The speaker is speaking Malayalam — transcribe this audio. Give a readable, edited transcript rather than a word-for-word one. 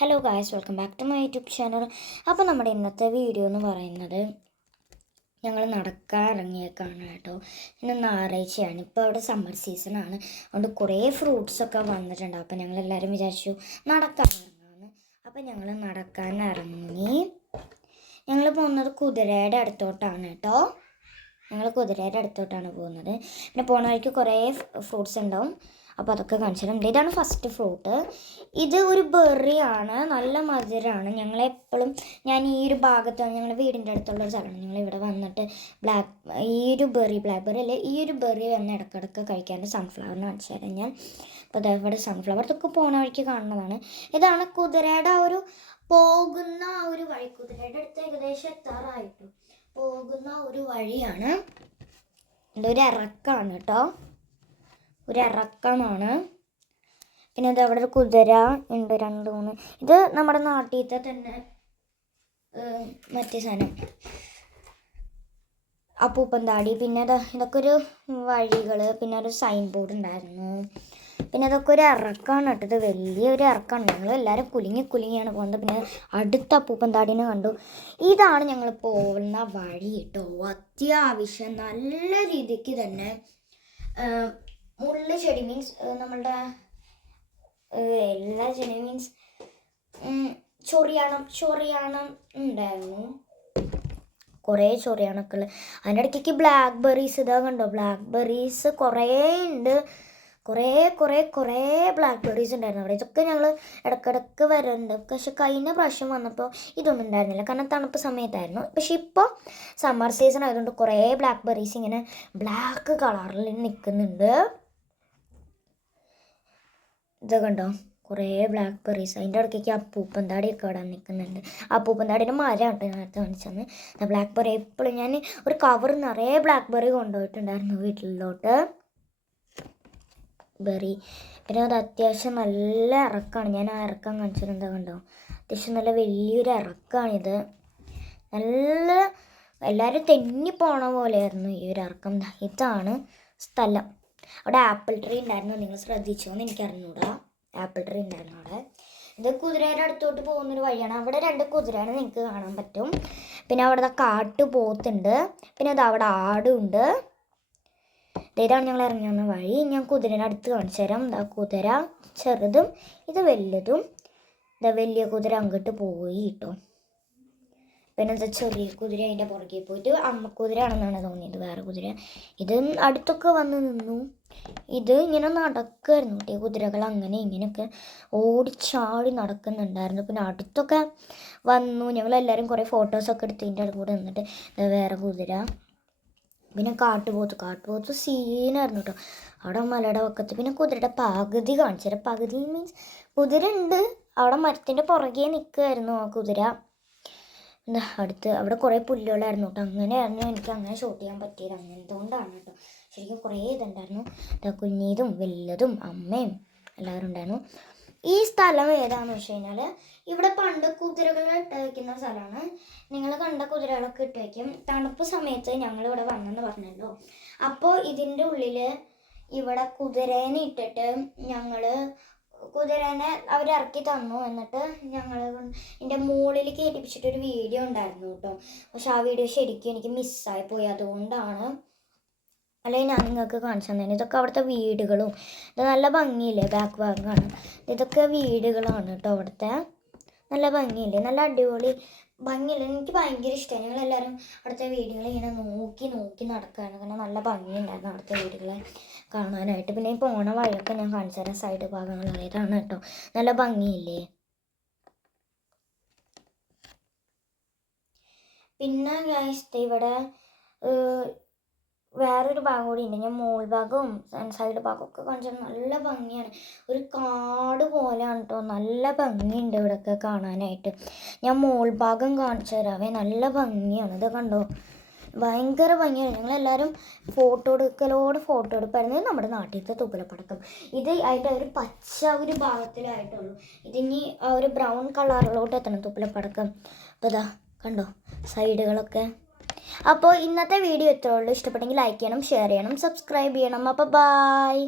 Hello guys, welcome back to my YouTube channel. അപ്പോൾ നമ്മുടെ ഇന്നത്തെ വീഡിയോ എന്ന് പറയുന്നത് ഞങ്ങൾ നടക്കാൻ ഇറങ്ങിയേക്കാണ് കേട്ടോ. ഇന്ന് ഞായറാഴ്ചയാണ്. ഇപ്പോൾ അവിടെ സമ്മർ സീസണാണ്, അതുകൊണ്ട് കുറേ ഫ്രൂട്ട്സൊക്കെ വന്നിട്ടുണ്ട്. അപ്പോൾ ഞങ്ങളെല്ലാവരും വിചാരിച്ചു നടക്കാൻ ഇറങ്ങാമെന്ന്. അപ്പോൾ ഞങ്ങൾ നടക്കാൻ ഇറങ്ങി. ഞങ്ങൾ പോകുന്നത് കുതിരയുടെ അടുത്തോട്ടാണ് കേട്ടോ. ഞങ്ങൾ കുതിരയുടെ അടുത്തോട്ടാണ് പോകുന്നത്. പിന്നെ പോണ വഴിക്ക് കുറേ ഫ്രൂട്ട്സ് ഉണ്ടാവും. അപ്പോൾ അതൊക്കെ കാണിച്ചിട്ടുണ്ട്. ഇതാണ് ഫസ്റ്റ് ഫ്രൂട്ട്. ഇത് ഒരു ബെറിയാണ്, നല്ല മധുരമാണ്. ഞങ്ങളെപ്പോഴും ഞാൻ ഈ ഒരു ഭാഗത്താണ്, ഞങ്ങളുടെ വീടിൻ്റെ അടുത്തുള്ളൊരു സ്ഥലമാണ്. ഞങ്ങളിവിടെ വന്നിട്ട് ബ്ലാക്ക് ബെറി അല്ലേ, ഈ ഒരു ബെറി വന്ന് ഇടയ്ക്കിടയ്ക്ക് കഴിക്കാണ്ട് സൺഫ്ലവറിന് കാണിച്ചു തരാം ഞാൻ. അപ്പോൾ അതേപോലെ സൺഫ്ലവർ ഇതൊക്കെ പോണ വഴിക്ക് കാണുന്നതാണ്. ഇതാണ് കുതിരയുടെ പോകുന്ന ഒരു വഴി. കുതിരയുടെ അടുത്ത് ഏകദേശം എത്താറായിട്ടു. പോകുന്ന ഒരു വഴിയാണ്. ഇതൊരു ഇറക്കമാണ് കേട്ടോ, ഒരു ഇറക്കമാണ്. പിന്നെ ഇത് അവിടെ ഒരു കുതിര ഉണ്ട്, 2-3. ഇത് നമ്മുടെ നാട്ടിലത്തെ തന്നെ മറ്റേ സാധനം അപ്പൂപ്പന്താടി. പിന്നെ ഇതൊക്കെ ഒരു വഴികൾ, പിന്നെ ഒരു സൈൻ ബോർഡ് ഉണ്ടായിരുന്നു. പിന്നെ അതൊക്കെ ഒരു ഇറക്കമാണ് കേട്ടോ. ഇത് വലിയൊരു ഇറക്കമാണ്. ഞങ്ങൾ എല്ലാവരും കുലുങ്ങിയാണ് പോകുന്നത്. പിന്നെ അടുത്ത അപ്പൂപ്പന്താടിനെ കണ്ടു. ഇതാണ് ഞങ്ങൾ പോകുന്ന വഴി കേട്ടോ. അത്യാവശ്യം നല്ല രീതിക്ക് തന്നെ മുള്ള ചെടി മീൻസ് നമ്മളുടെ എല്ലാ ചെടി മീൻസ് ചൊറിയാണം ഉണ്ടായിരുന്നു. കുറേ ചൊറിയാണൊക്കെ. അതിൻ്റെ ഇടയ്ക്ക് ബ്ലാക്ക് ബെറീസ് ഇതാ കണ്ടോ. ബ്ലാക്ക് ബെറീസ് കുറേ ഉണ്ട്. കുറേ ബ്ലാക്ക് ബെറീസ് ഉണ്ടായിരുന്നു അവിടെ. ഇതൊക്കെ ഞങ്ങൾ ഇടയ്ക്കിടയ്ക്ക് വരുന്നുണ്ട്. പക്ഷെ കഴിഞ്ഞ പ്രാവശ്യം വന്നപ്പോൾ ഇതൊന്നും ഉണ്ടായിരുന്നില്ല, കാരണം തണുപ്പ് സമയത്തായിരുന്നു. പക്ഷെ ഇപ്പോൾ സമ്മർ സീസൺ ആയതുകൊണ്ട് കുറേ ബ്ലാക്ക് ബെറീസ് ഇങ്ങനെ ബ്ലാക്ക് കളറിൽ നിൽക്കുന്നുണ്ട്. ഇത് കണ്ടോ, കുറേ ബ്ലാക്ക് ബെറീസ്. അതിൻ്റെ ഇടയ്ക്ക് അപ്പൂപ്പന്താടിയൊക്കെ ഇവിടെ നിൽക്കുന്നുണ്ട്. അപ്പൂപ്പന്താടിൻ്റെ മരം കേട്ടോ നേരത്തെ കാണിച്ചെന്ന്. ബ്ലാക്ക് ബെറി എപ്പോഴും ഞാൻ ഒരു കവർ നിറയെ ബ്ലാക്ക് ബെറി കൊണ്ടുപോയിട്ടുണ്ടായിരുന്നു വീട്ടിലോട്ട്. ബെറി പിന്നെ അത് അത്യാവശ്യം നല്ല ഇറക്കമാണ്. ഞാൻ ആ ഇറക്കം കാണിച്ചിട്ടുണ്ട് കണ്ടോ. അത്യാവശ്യം നല്ല വലിയൊരു ഇറക്കമാണിത്. നല്ല എല്ലാവരും തെന്നി പോണ പോലെയായിരുന്നു ഈ ഒരു ഇറക്കം. ഇതാണ് സ്ഥലം. അവിടെ ആപ്പിൾ ട്രീ ഉണ്ടായിരുന്നു, നിങ്ങൾ ശ്രദ്ധിച്ചോ എന്ന് എനിക്കറിഞ്ഞൂടാ. ആപ്പിൾ ട്രീ ഉണ്ടായിരുന്നു അവിടെ. ഇത് കുതിരയുടെ അടുത്തോട്ട് പോകുന്നൊരു വഴിയാണ്. അവിടെ 2 കുതിരയാണ് നിങ്ങൾക്ക് കാണാൻ പറ്റും. പിന്നെ അവിടെ കാട്ടുപോത്തുണ്ട്. പിന്നെ അത് അവിടെ ആടുണ്ട്. ഇതാണ് ഞങ്ങൾ ഇറങ്ങി വന്ന വഴി. ഞാൻ കുതിരേനെ അടുത്ത് കാണിച്ചു തരാം. കുതിര ചെറുതും ഇത് വലുതും. വലിയ കുതിര അങ്ങോട്ട് പോയി കേട്ടോ. പിന്നെ ചെറിയ കുതിര അതിൻ്റെ പുറകെ പോയിട്ട് അമ്മക്കുതിരയാണെന്നാണ് തോന്നിയത്, വേറെ കുതിര. ഇത് അടുത്തൊക്കെ വന്ന് നിന്നു. ഇത് ഇങ്ങനെ നടക്കുമായിരുന്നു കേട്ടോ. കുതിരകൾ അങ്ങനെ ഇങ്ങനെയൊക്കെ ഓടിച്ചാടി നടക്കുന്നുണ്ടായിരുന്നു. പിന്നെ അടുത്തൊക്കെ വന്നു. ഞങ്ങളെല്ലാവരും കുറേ ഫോട്ടോസൊക്കെ എടുത്തതിൻ്റെ അടുത്ത് കൂടെ നിന്നിട്ട് വേറെ കുതിര. പിന്നെ കാട്ടുപോത്ത് സീനായിരുന്നു കേട്ടോ അവിടെ മലയുടെ വക്കത്ത്. പിന്നെ കുതിരയുടെ പകുതി കാണിച്ചു തരാം. പകുതി മീൻസ് കുതിര ഉണ്ട് അവിടെ, മരത്തിൻ്റെ പുറകെ നിൽക്കുമായിരുന്നു ആ കുതിര. അടുത്ത് അവിടെ കുറേ പുല്ലുകളായിരുന്നു കേട്ടോ. അങ്ങനെയായിരുന്നു എനിക്ക് അങ്ങനെ ഷൂട്ട് ചെയ്യാൻ പറ്റിയത്. അങ്ങനത്തുകൊണ്ടാണ് കേട്ടോ. ശരിക്കും കുറേ ഇതുണ്ടായിരുന്നു. കുഞ്ഞീതും വലുതും അമ്മയും എല്ലാവരും ഉണ്ടായിരുന്നു. ഈ സ്ഥലം ഏതാണെന്ന് വെച്ച് കഴിഞ്ഞാൽ ഇവിടെ പണ്ട് കുതിരകൾ ഇട്ട് വയ്ക്കുന്ന സ്ഥലമാണ്. നിങ്ങൾ കണ്ട കുതിരകളൊക്കെ ഇട്ട് വയ്ക്കും. തണുപ്പ് സമയത്ത് ഞങ്ങളിവിടെ വന്നെന്ന് പറഞ്ഞല്ലോ. അപ്പോൾ ഇതിൻ്റെ ഉള്ളിൽ ഇവിടെ കുതിരേനെ ഇട്ടിട്ട് കുതിരേനെ അവരിറക്കി തന്നു. എന്നിട്ട് ഞങ്ങൾ എൻ്റെ മുകളിൽ കയറ്റിപ്പിച്ചിട്ടൊരു വീഡിയോ ഉണ്ടായിരുന്നു കേട്ടോ. പക്ഷെ ആ വീഡിയോ ശരിക്കും എനിക്ക് മിസ്സായി പോയി. അതുകൊണ്ടാണ്, അല്ലെങ്കിൽ ഞാൻ നിങ്ങൾക്ക് കാണിച്ചു തന്നെ. ഇതൊക്കെ അവിടുത്തെ വീടുകളും. ഇത് നല്ല ഭംഗിയില്ലേ, ബാക്ക് ഭാഗമാണ്. ഇതൊക്കെ വീടുകളാണ് കേട്ടോ അവിടുത്തെ. നല്ല ഭംഗിയില്ലേ, നല്ല അടിപൊളി ഭംഗിയില്ല. എനിക്ക് ഭയങ്കര ഇഷ്ടമായി. ഞങ്ങളെല്ലാവരും അവിടുത്തെ വീടുകൾ ഇങ്ങനെ നോക്കി നടക്കുകയാണ്. കാരണം നല്ല ഭംഗിയുണ്ടായിരുന്നു അവിടുത്തെ വീടുകളെ കാണാനായിട്ട്. പിന്നെ ഈ പോണ വഴിയൊക്കെ ഞാൻ കാണിച്ചു തരാം. സൈഡ് ഭാഗങ്ങൾ ഇതാണ് കേട്ടോ. നല്ല ഭംഗിയില്ലേ. പിന്നെ ഇവിടെ വേറൊരു ഭാഗം കൂടി ഉണ്ട്. ഞാൻ മോൾ ഭാഗവും സൈഡ് ഭാഗമൊക്കെ കാണിച്ചാൽ നല്ല ഭംഗിയാണ്. ഒരു കാട് പോലെയാണ് കേട്ടോ. നല്ല ഭംഗിയുണ്ട് ഇവിടെയൊക്കെ കാണാനായിട്ട്. ഞാൻ മോൾ ഭാഗം കാണിച്ചു തരാവേ. നല്ല ഭംഗിയാണ്. ഇത് കണ്ടോ, ഭയങ്കര ഭംഗിയാണ്. ഞങ്ങളെല്ലാവരും ഫോട്ടോ എടുപ്പായിരുന്നു. നമ്മുടെ നാട്ടിലത്തെ തുപ്പലപ്പടക്കം. ഇത് ആയിട്ട് ഒരു പച്ച ഒരു ഭാഗത്തിലായിട്ടുള്ളൂ. ഇതിനി ആ ഒരു ബ്രൗൺ കളറിലോട്ട് എത്തണം തുപ്പലപ്പടക്കം. അപ്പോൾ ഇതാ കണ്ടോ സൈഡുകളൊക്കെ. അപ്പോൾ ഇന്നത്തെ വീഡിയോ ഇത്രേ ഉള്ളൂ. ഇഷ്ടപ്പെട്ടെങ്കിൽ ലൈക്ക് ചെയ്യണം, ഷെയർ ചെയ്യണം, സബ്സ്ക്രൈബ് ചെയ്യണം. അപ്പോൾ ബൈ.